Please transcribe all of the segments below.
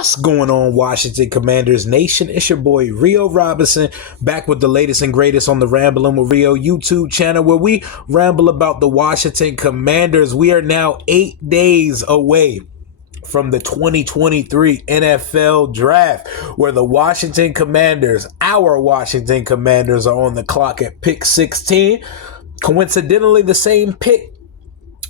What's going on, Washington Commanders Nation? It's your boy Rio Robinson, back with the latest and greatest on the Rambling with Rio YouTube channel, where we ramble about the Washington Commanders. We are now 8 days away from the 2023 NFL Draft, where the Washington Commanders, our Washington Commanders, are on the clock at pick 16. Coincidentally, the same pick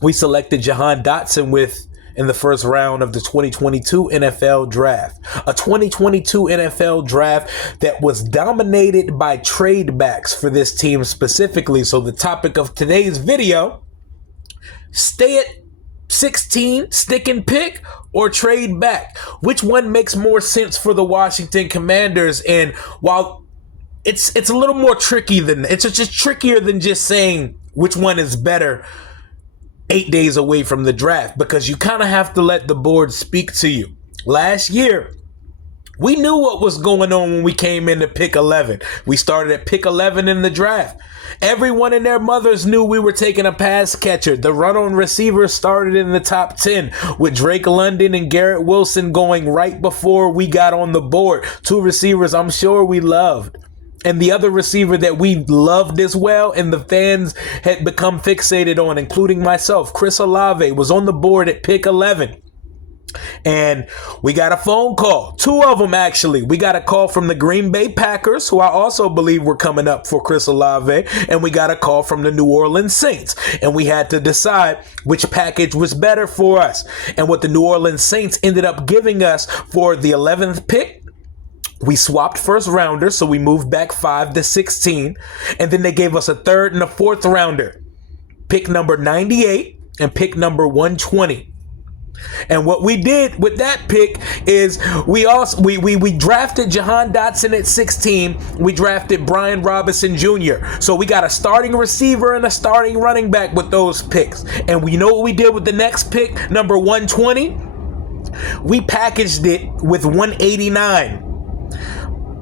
we selected Jahan Dotson with in the first round of the 2022 NFL Draft. A 2022 NFL Draft that was dominated by trade backs for this team specifically. So the topic of today's video, stay at 16, stick and pick, or trade back? Which one makes more sense for the Washington Commanders? And while it's a little more tricky than, it's just trickier than just saying which one is better 8 days away from the draft, because you kind of have to let the board speak to you. Last year, we knew what was going on when we came into pick 11. We started at pick 11 in the draft. Everyone and their mothers knew we were taking a pass catcher. The run-on receivers started in the top 10, with Drake London and Garrett Wilson going right before we got on the board. Two receivers I'm sure we loved. And the other receiver that we loved as well, and the fans had become fixated on, including myself, Chris Olave, was on the board at pick 11. And we got a phone call. Two of them, actually. We got a call from the Green Bay Packers, who I also believe were coming up for Chris Olave. And we got a call from the New Orleans Saints. And we had to decide which package was better for us. And what the New Orleans Saints ended up giving us for the 11th pick, we swapped first rounders, so we moved back 5 to 16. And then they gave us a third and a fourth rounder, pick number 98 and pick number 120. And what we did with that pick is we drafted Jahan Dotson at 16. We drafted Brian Robinson Jr. So we got a starting receiver and a starting running back with those picks. And we know what we did with the next pick, number 120? We packaged it with 189.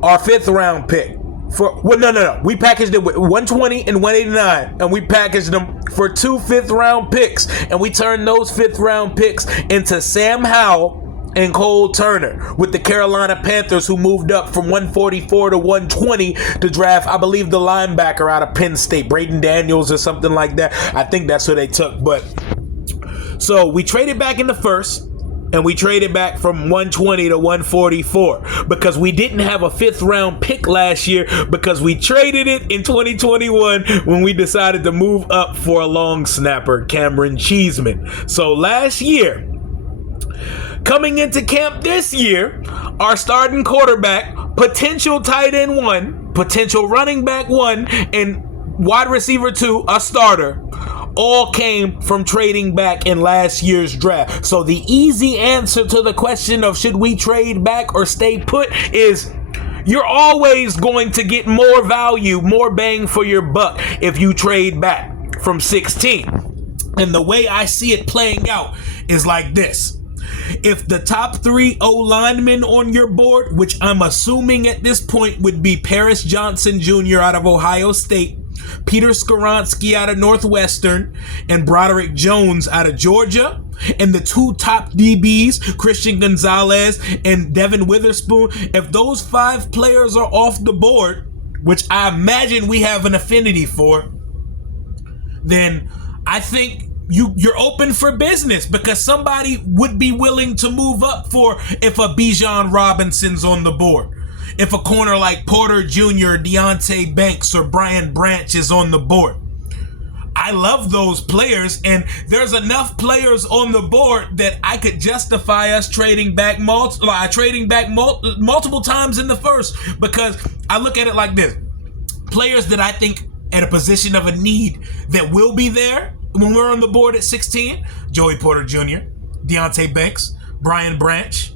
Our fifth round pick. We packaged it with 120 and 189, and we packaged them for two fifth round picks, and we turned those fifth round picks into Sam Howell and Cole Turner with the Carolina Panthers, who moved up from 144 to 120 to draft, I believe, the linebacker out of Penn State, Braden Daniels or something like that. I think that's who they took. But so we traded back in the first, and we traded back from 120 to 144 because we didn't have a fifth round pick last year, because we traded it in 2021 when we decided to move up for a long snapper, Cameron Cheeseman. So last year, coming into camp this year, our starting quarterback, potential tight end 1, potential running back 1, and wide receiver 2, a starter, all came from trading back in last year's draft. So the easy answer to the question of should we trade back or stay put is you're always going to get more value, more bang for your buck if you trade back from 16. And the way I see it playing out is like this. If the top 3 O-linemen on your board, which I'm assuming at this point would be Paris Johnson Jr. out of Ohio State, Peter Skoronski out of Northwestern, and Broderick Jones out of Georgia, and the 2 top DBs, Christian Gonzalez and Devin Witherspoon, if those 5 players are off the board, which I imagine we have an affinity for, then I think you're open for business, because somebody would be willing to move up for if a Bijan Robinson's on the board. If a corner like Porter Jr., Deonte Banks, or Brian Branch is on the board. I love those players, and there's enough players on the board that I could justify us trading back multiple times in the first, because I look at it like this. Players that I think at a position of a need that will be there when we're on the board at 16, Joey Porter Jr., Deonte Banks, Brian Branch,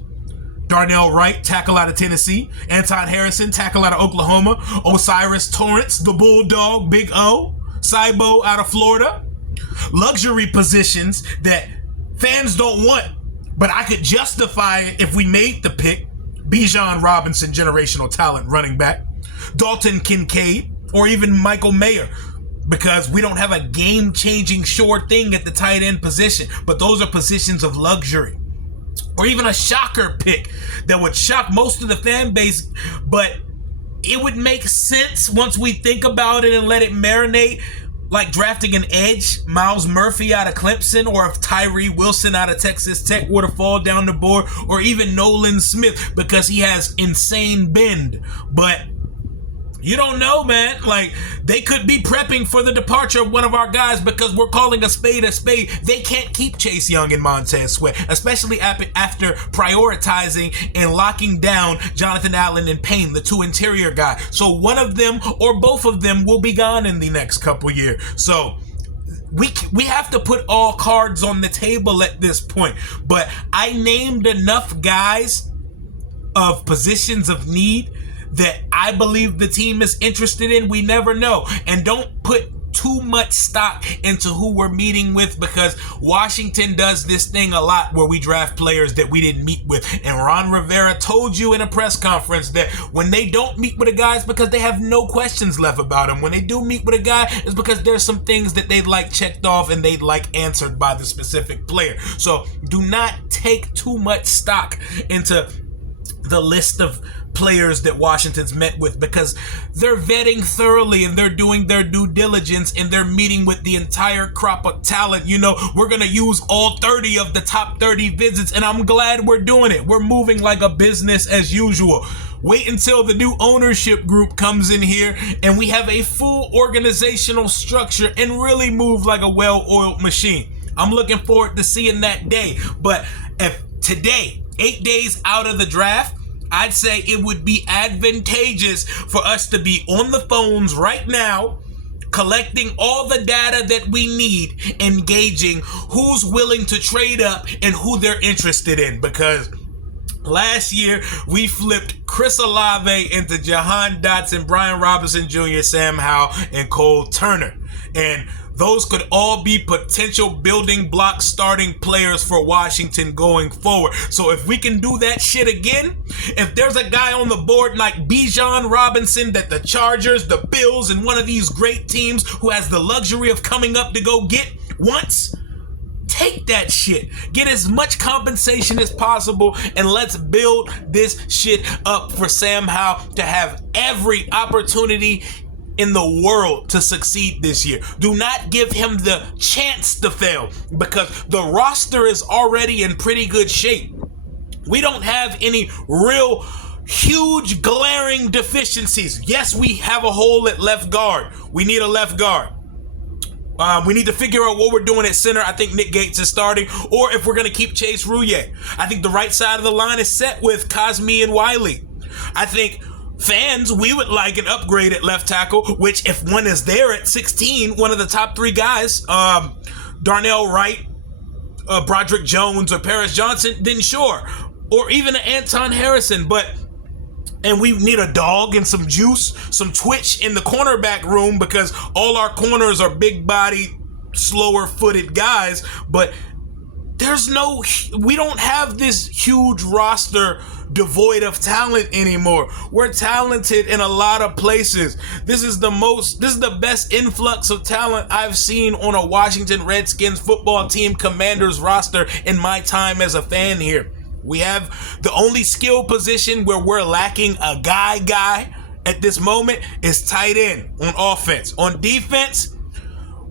Darnell Wright, tackle out of Tennessee, Anton Harrison, tackle out of Oklahoma, Osiris Torrance, the Bulldog, Big O, Saibo out of Florida. Luxury positions that fans don't want, but I could justify it if we made the pick. Bijan Robinson, generational talent, running back. Dalton Kincaid, or even Michael Mayer, because we don't have a game-changing sure thing at the tight end position, but those are positions of luxury. or even a shocker pick that would shock most of the fan base, but it would make sense once we think about it and let it marinate, like drafting an edge, Miles Murphy out of Clemson, or if Tyree Wilson out of Texas Tech were to fall down the board, or even Nolan Smith because he has insane bend. But you don't know, man. Like, they could be prepping for the departure of one of our guys because we're calling a spade a spade. They can't keep Chase Young and Montez Sweat, especially after prioritizing and locking down Jonathan Allen and Payne, the two interior guys. So one of them or both of them will be gone in the next couple years. So we have to put all cards on the table at this point. But I named enough guys of positions of need that I believe the team is interested in. We never know. And don't put too much stock into who we're meeting with, because Washington does this thing a lot where we draft players that we didn't meet with. And Ron Rivera told you in a press conference that when they don't meet with a guy, it's because they have no questions left about him. When they do meet with a guy, it's because there's some things that they'd like checked off and they'd like answered by the specific player. So do not take too much stock into the list of players that Washington's met with, because they're vetting thoroughly and they're doing their due diligence and they're meeting with the entire crop of talent. You know, we're going to use all 30 of the top 30 visits, and I'm glad we're doing it. We're moving like a business as usual. Wait until the new ownership group comes in here and we have a full organizational structure and really move like a well-oiled machine. I'm looking forward to seeing that day. But if today, 8 days out of the draft, I'd say it would be advantageous for us to be on the phones right now, collecting all the data that we need, engaging who's willing to trade up and who they're interested in. Because last year, we flipped Chris Olave into Jahan Dotson, Brian Robinson Jr., Sam Howell, and Cole Turner. And those could all be potential building block starting players for Washington going forward. So if we can do that shit again, if there's a guy on the board like Bijan Robinson that the Chargers, the Bills, and one of these great teams who has the luxury of coming up to go get once, take that shit. Get as much compensation as possible, and let's build this shit up for Sam Howell to have every opportunity in the world to succeed this year. Do not give him the chance to fail, because the roster is already in pretty good shape. We don't have any real huge glaring deficiencies. Yes, we have a hole at left guard. We need a left guard. We need to figure out what we're doing at center. I think Nick Gates is starting, or if we're going to keep Chase Roullier. I think the right side of the line is set with Cosmi and Wiley. I think fans, we would like an upgrade at left tackle, which if one is there at 16, one of the top three guys, Darnell Wright, Broderick Jones, or Paris Johnson, then sure. Or even an Anton Harrison, and we need a dog and some juice, some twitch in the cornerback room, because all our corners are big body, slower footed guys, but we don't have this huge roster devoid of talent anymore. We're talented in a lot of places. This is the best influx of talent I've seen on a Washington Redskins football team Commanders roster in my time as a fan here. We have the only skill position where we're lacking a guy at this moment is tight end on offense. On defense,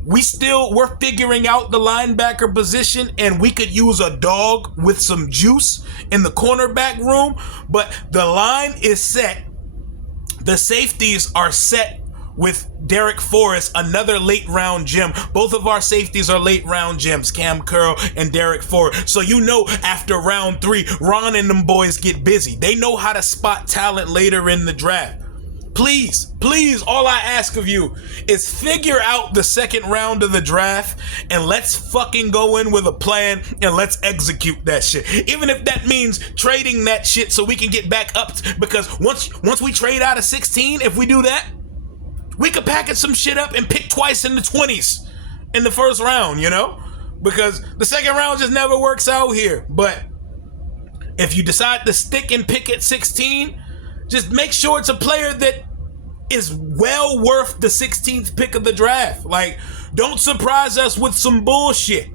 we're figuring out the linebacker position, and we could use a dog with some juice in the cornerback room, but the line is set. The safeties are set with Derek Forrest, another late round gem. Both of our safeties are late round gems, Cam Curl and Derek Forrest. So you know after round 3, Ron and them boys get busy. They know how to spot talent later in the draft. Please, all I ask of you is figure out the second round of the draft, and let's fucking go in with a plan and let's execute that shit. Even if that means trading that shit so we can get back up, because once we trade out of 16, if we do that, we could package some shit up and pick twice in the 20s in the first round, you know? Because the second round just never works out here. But if you decide to stick and pick at 16, just make sure it's a player that is well worth the 16th pick of the draft. Like, don't surprise us with some bullshit.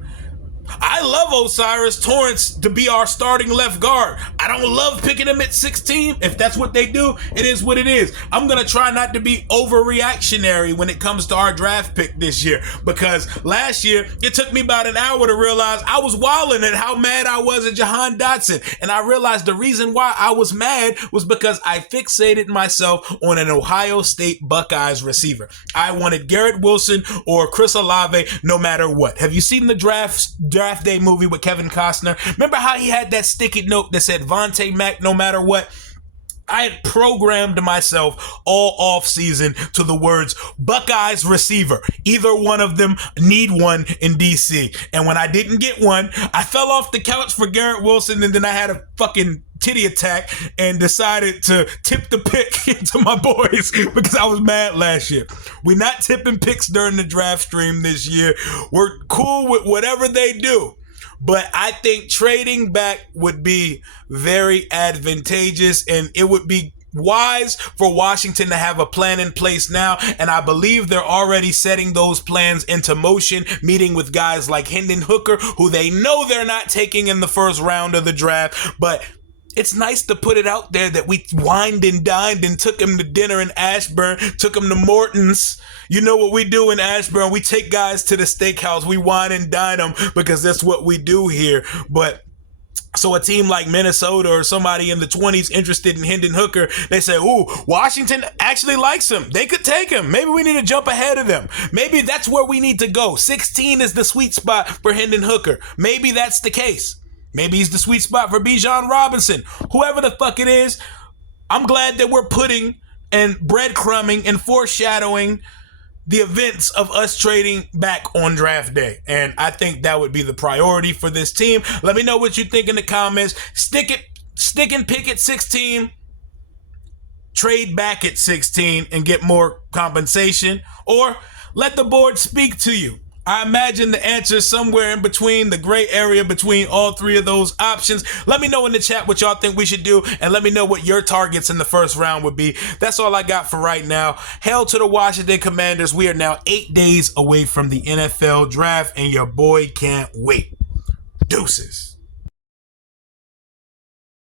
I love Osiris Torrance to be our starting left guard. I don't love picking him at 16. If that's what they do, it is what it is. I'm going to try not to be overreactionary when it comes to our draft pick this year, because last year it took me about an hour to realize I was wilding at how mad I was at Jahan Dotson. And I realized the reason why I was mad was because I fixated myself on an Ohio State Buckeyes receiver. I wanted Garrett Wilson or Chris Olave no matter what. Have you seen the draft day movie with Kevin Costner? Remember how he had that sticky note that said Vontae Mack no matter what? I had programmed myself all off season to the words Buckeyes receiver. Either one of them need one in DC. And when I didn't get one, I fell off the couch for Garrett Wilson, and then I had a fucking titty attack and decided to tip the pick into my boys because I was mad last year. We're not tipping picks during the draft stream this year. We're cool with whatever they do. But I think trading back would be very advantageous, and it would be wise for Washington to have a plan in place now. And I believe they're already setting those plans into motion, meeting with guys like Hendon Hooker, who they know they're not taking in the first round of the draft. But it's nice to put it out there that we wined and dined and took him to dinner in Ashburn, took him to Morton's. You know what we do in Ashburn? We take guys to the steakhouse. We wine and dine them because that's what we do here. But so a team like Minnesota or somebody in the 20s interested in Hendon Hooker, they say, ooh, Washington actually likes him. They could take him. Maybe we need to jump ahead of them. Maybe that's where we need to go. 16 is the sweet spot for Hendon Hooker. Maybe that's the case. Maybe he's the sweet spot for Bijan Robinson. Whoever the fuck it is, I'm glad that we're putting and breadcrumbing and foreshadowing the events of us trading back on draft day. And I think that would be the priority for this team. Let me know what you think in the comments. Stick and pick at 16. Trade back at 16 and get more compensation. Or let the board speak to you. I imagine the answer is somewhere in between, the gray area between all three of those options. Let me know in the chat what y'all think we should do, and let me know what your targets in the first round would be. That's all I got for right now. Hail to the Washington Commanders. We are now 8 days away from the NFL draft, and your boy can't wait. Deuces.